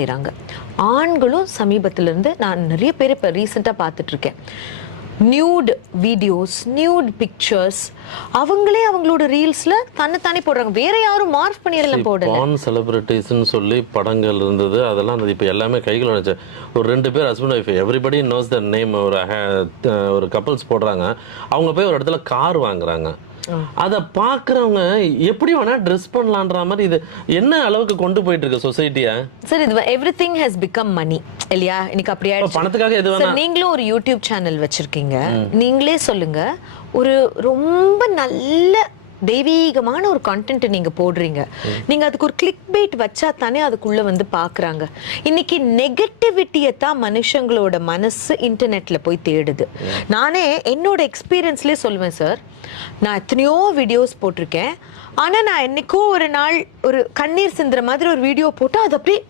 செய்கிறாங்க. ஆண்களும் சமீபத்துல இருந்து நான் நிறைய பேர் இப்போ ரீசெண்டாக பார்த்துட்டு இருக்கேன். நியூட் வீடியோஸ், நியூட் பிக்சர்ஸ் அவங்களே அவங்களோட ரீல்ஸ்ல தன்னைத்தானே போடுறாங்க. வேற யாரும் மார்க் பண்ணிடலாம் போடல. பான் செலிபிரிட்டிஸ்னு சொல்லி படங்கள் இருந்தது, அதெல்லாம் இப்போ எல்லாமே கைகள் வச்சு ஒரு 2 பேர் husband wife, everybody knows the name. ஒரு கப்பல்ஸ் போடுறாங்க, அவங்க போய் ஒரு இடத்துல கார் வாங்குறாங்க. அதை பார்க்குறவங்க எப்படி வேணா ட்ரெஸ் பண்ணலான்ற மாதிரி இது என்ன அளவுக்கு கொண்டு போயிட்டு இருக்கு சொசைட்டியா? சார் இது எவ்ரிதிங் ஹஸ் பிகம் மணி இல்லையா? இன்னைக்கு அப்படி ஆயிடுச்சு. பணத்துக்காக எது வேணா. நீங்களும் ஒரு யூடியூப் சேனல் வச்சிருக்கீங்க, நீங்களே சொல்லுங்க. ஒரு ரொம்ப நல்ல தெய்வீகமான ஒரு கண்டென்ட் நீங்க போடுறீங்க, நீங்க அதுக்கு ஒரு கிளிக் பைட் வச்சா தானே அதுக்குள்ள வந்து பாக்குறாங்க. இன்னைக்கு நெகட்டிவிட்டியை தான் மனுஷங்களோட மனசு இன்டர்நெட்ல போய் தேடுது. நானே என்னோட எக்ஸ்பீரியன்ஸ்லயே சொல்லுவேன் சார், நான் எத்தனையோ வீடியோஸ் போட்டிருக்கேன். ஆனா நான் என்னைக்கோ ஒரு நாள் ஒரு கண்ணீர் சிந்துற மாதிரி ஒரு வீடியோ போட்டு அது அப்படியே